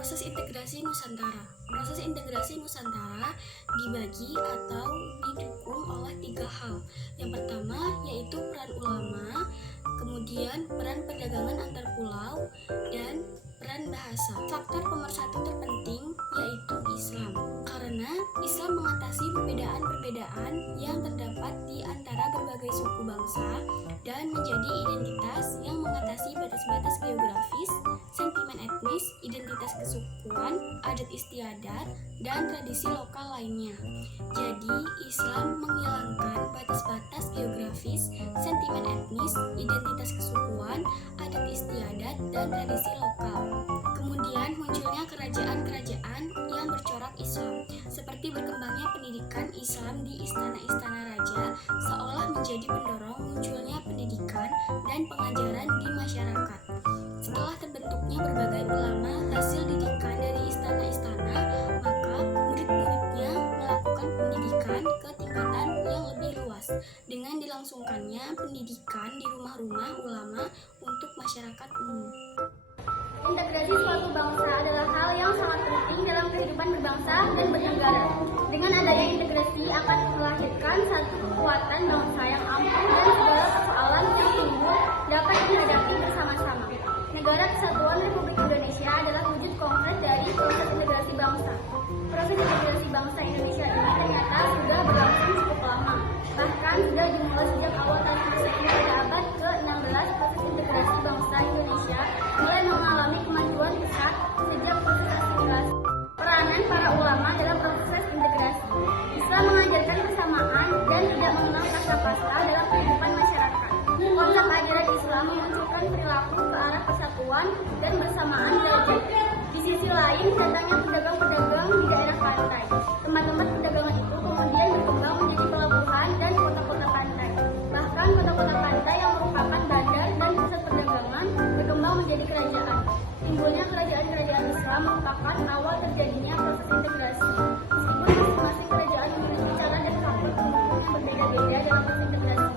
Proses integrasi Nusantara. Proses integrasi Nusantara dibagi atau didukung oleh 3 hal. Yang pertama yaitu peran ulama, kemudian peran perdagangan antar pulau, dan peran bahasa. Faktor pemersatu terpenting yaitu Islam, karena Islam mengatasi perbedaan-perbedaan yang terdapat di antara berbagai suku bangsa dan menjadi identitas yang mengatasi batas-batas geografis, sentimen etnis, identitas kesukuan, adat istiadat, dan tradisi lokal lainnya. Jadi, Islam menghilangkan batas-batas geografis, sentimen etnis, identitas kesukuan, adat istiadat, dan tradisi lokal. Kemudian munculnya kerajaan-kerajaan yang bercorak Islam, seperti berkembangnya pendidikan Islam di istana-istana raja, seolah menjadi pendorong munculnya pendidikan dan pengajaran di masyarakat. Setelah terbentuknya berbagai ulama hasil didikan dari istana-istana, maka murid-muridnya melakukan pendidikan ke tingkatan yang lebih luas dengan dilangsungkannya pendidikan di rumah-rumah ulama untuk masyarakat umum. Integrasi suatu bangsa adalah hal yang sangat penting dalam kehidupan berbangsa dan bernegara. Dengan adanya integrasi akan melahirkan satu kekuatan bangsa yang ampuh dan segala persoalan yang timbul dapat dihadapi bersama-sama. Negara Kesatuan Republik Indonesia adalah wujud konkret dari proses integrasi bangsa. Proses integrasi bangsa Indonesia ini ternyata sudah berlangsung cukup lama. Bahkan sudah dimulai sejak awal tahun Masehi pada abad ke-16. Proses integrasi bangsa Indonesia mulai mengalami kemajuan pesat sejak proses asimilasi. Peranan para ulama dalam proses integrasi. Islam mengajarkan kesamaan dan tidak mengenal kasta-kasta dalam kehidupan masyarakat. Konsep ajaran Islam memunculkan perilaku ke arah persatuan dan bersamaan derajat. Di sisi lain, datangnya pedagang-pedagang di daerah pantai. Tempat-tempat perdagangan itu kemudian berkembang menjadi pelabuhan dan kota-kota pantai. Bahkan kota-kota pantai yang merupakan bandar dan pusat perdagangan berkembang menjadi kerajaan. Timbulnya kerajaan-kerajaan Islam merupakan awal terjadinya proses integrasi. Meskipun masing-masing kerajaan memiliki cara dan faktor pendukung yang berbeda-beda dalam proses integrasi.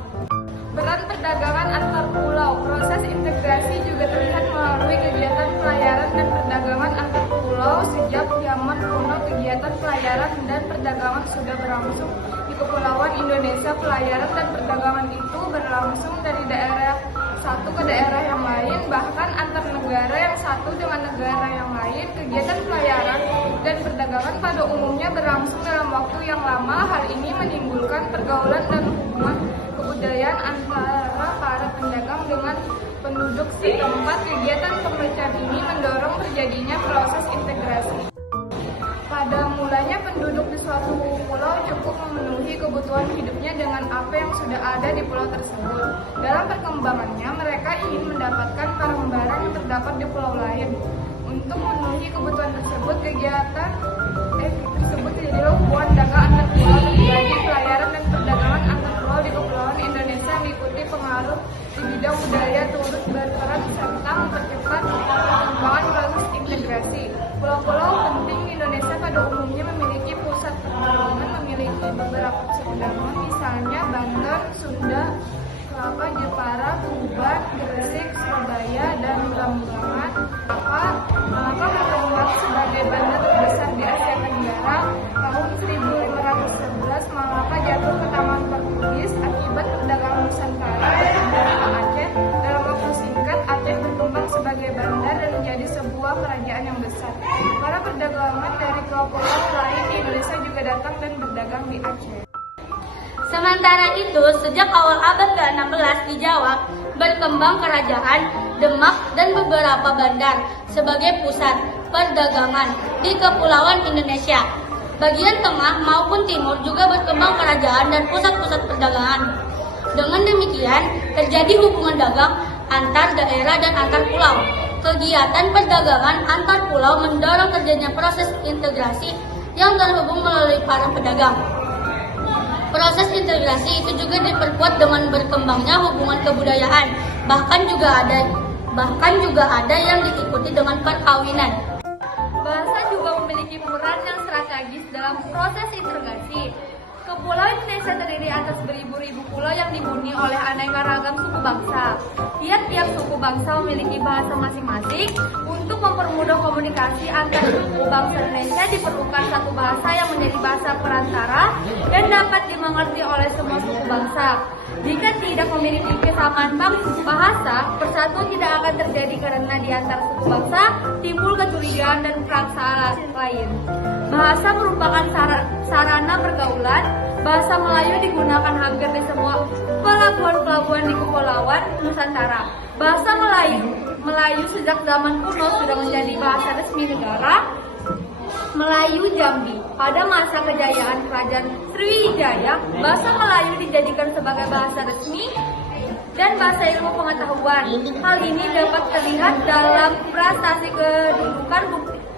Peran perdagangan antar pulau. Proses integrasi juga terlihat melalui kegiatan pelayaran dan perdagangan antar pulau. Sejak zaman kuno, kegiatan pelayaran dan perdagangan sudah berlangsung di Kepulauan Indonesia. Pelayaran dan perdagangan itu berlangsung dari daerah satu ke daerah yang lain, bahkan antar negara yang satu dengan negara yang lain. Kegiatan pelayaran dan perdagangan pada umumnya berlangsung dalam waktu yang lama. Hal ini menimbulkan pergaulan dan hubungan kebudayaan antara para pendagang dengan penduduk setempat. Kegiatan pemecahan ini mendorong terjadinya proses integrasi. Pada mulanya penduduk di suatu pulau cukup memenuhi kebutuhan hidupnya dengan apa yang sudah ada di pulau tersebut. Dalam perkembangannya, mereka ingin mendapatkan barang-barang yang terdapat di pulau lain. Untuk memenuhi kebutuhan tersebut, kegiatan tersebut terjadilah hubungan dagang antar pulau terjadi pelayaran dan perdagangan antar pulau di Kepulauan Indonesia yang diikuti pengaruh di bidang budaya turut berperan serta mempercepat perkembangan proses integrasi. Pulau-pulau penting di Indonesia pada umumnya memiliki pusat perdagangan, memiliki beberapa pusat perdagangan, misalnya Banten, Sunda, Kelapa, Jepara, Tuban, Gresik, Surabaya, dan Lamongan. Mengapa berkembang sebagai bandar terbesar di Asia Tenggara? Tahun 1511 Malaka jatuh ke tangan Portugis akibat perdagangan Nusantara berpindah ke Aceh. Dalam waktu singkat, Aceh berkembang sebagai bandar dan menjadi sebuah kerajaan yang besar. Para perdagangan dari pulau-pulau lain di Indonesia juga datang dan berdagang di Aceh. Sementara itu, sejak awal abad ke-16 di Jawa, berkembang kerajaan, Demak, dan beberapa bandar sebagai pusat perdagangan di Kepulauan Indonesia. Bagian tengah maupun timur juga berkembang kerajaan dan pusat-pusat perdagangan. Dengan demikian, terjadi hubungan dagang antar daerah dan antar pulau. Kegiatan perdagangan antar pulau mendorong terjadinya proses integrasi yang terhubung melalui para pedagang. Proses integrasi itu juga diperkuat dengan berkembangnya hubungan kebudayaan. Bahkan juga ada Bahkan juga ada yang diikuti dengan perkawinan. Bahasa juga memiliki peran yang strategis dalam proses integrasi. Kepulauan Indonesia terdiri atas beribu-ribu pulau yang dihuni oleh aneka ragam suku bangsa. Tiap-tiap suku bangsa memiliki bahasa masing-masing. Untuk mempermudah komunikasi antar suku bangsa Indonesia diperlukan satu bahasa yang menjadi bahasa perantara dan dapat dimengerti oleh semua suku bangsa. Jika tidak memiliki kesamaan bahasa, persatuan tidak akan terjadi karena di antara suku bangsa timbul kecurigaan dan perasaan lain. Bahasa merupakan sarana pergaulan. Bahasa Melayu digunakan hampir di semua pelabuhan-pelabuhan di Kepulauan Nusantara. Bahasa Melayu sejak zaman kuno sudah menjadi bahasa resmi negara Melayu Jambi. Pada masa kejayaan Kerajaan Sriwijaya, bahasa Melayu dijadikan sebagai bahasa resmi dan bahasa ilmu pengetahuan. Hal ini dapat terlihat dalam prasasti kedudukan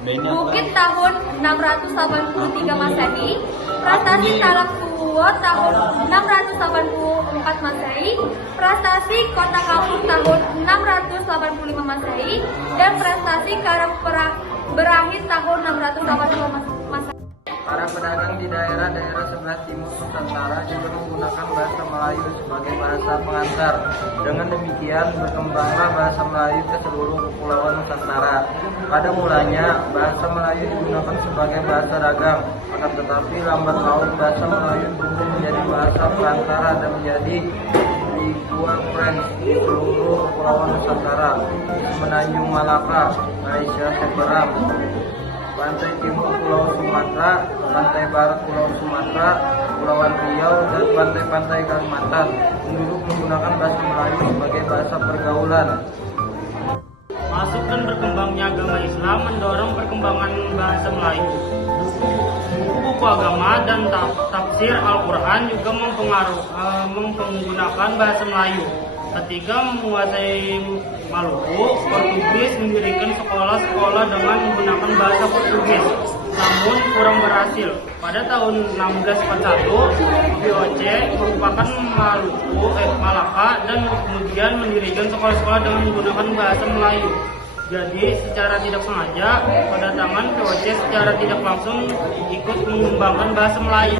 Bukit tahun 683 Masehi, prasasti Talang Tuwo tahun 684 Masehi, prasasti Kota Kampung tahun 685 Masehi, dan prasasti Karang Berakhir tahun 685 Masehi. Para pedagang di daerah-daerah sebelah timur Nusantara juga menggunakan bahasa Melayu sebagai bahasa pengantar. Dengan demikian, berkembanglah bahasa Melayu ke seluruh Kepulauan Nusantara. Pada mulanya, bahasa Melayu digunakan sebagai bahasa dagang, akan tetapi lambat laun bahasa Melayu tumbuh menjadi bahasa perantara dan menjadi ribuan friends di seluruh Kepulauan Nusantara, Semenanjung Malaka, Malaysia Seberang, pantai timur Pulau Sumatera, pantai barat Pulau Sumatera, Kepulauan Riau, dan pantai-pantai Kalimantan penduduk menggunakan bahasa Melayu sebagai bahasa pergaulan. Masuk dan berkembangnya agama Islam mendorong perkembangan bahasa Melayu. Buku agama dan tafsir Al-Quran juga menggunakan bahasa Melayu. Ketika menguasai Maluku, Portugis mendirikan sekolah-sekolah dengan menggunakan bahasa Portugis, namun kurang berhasil. Pada tahun 1641, VOC merupakan Malaka dan kemudian mendirikan sekolah-sekolah dengan menggunakan bahasa Melayu. Jadi secara tidak sengaja, kedatangan VOC secara tidak langsung ikut mengembangkan bahasa Melayu.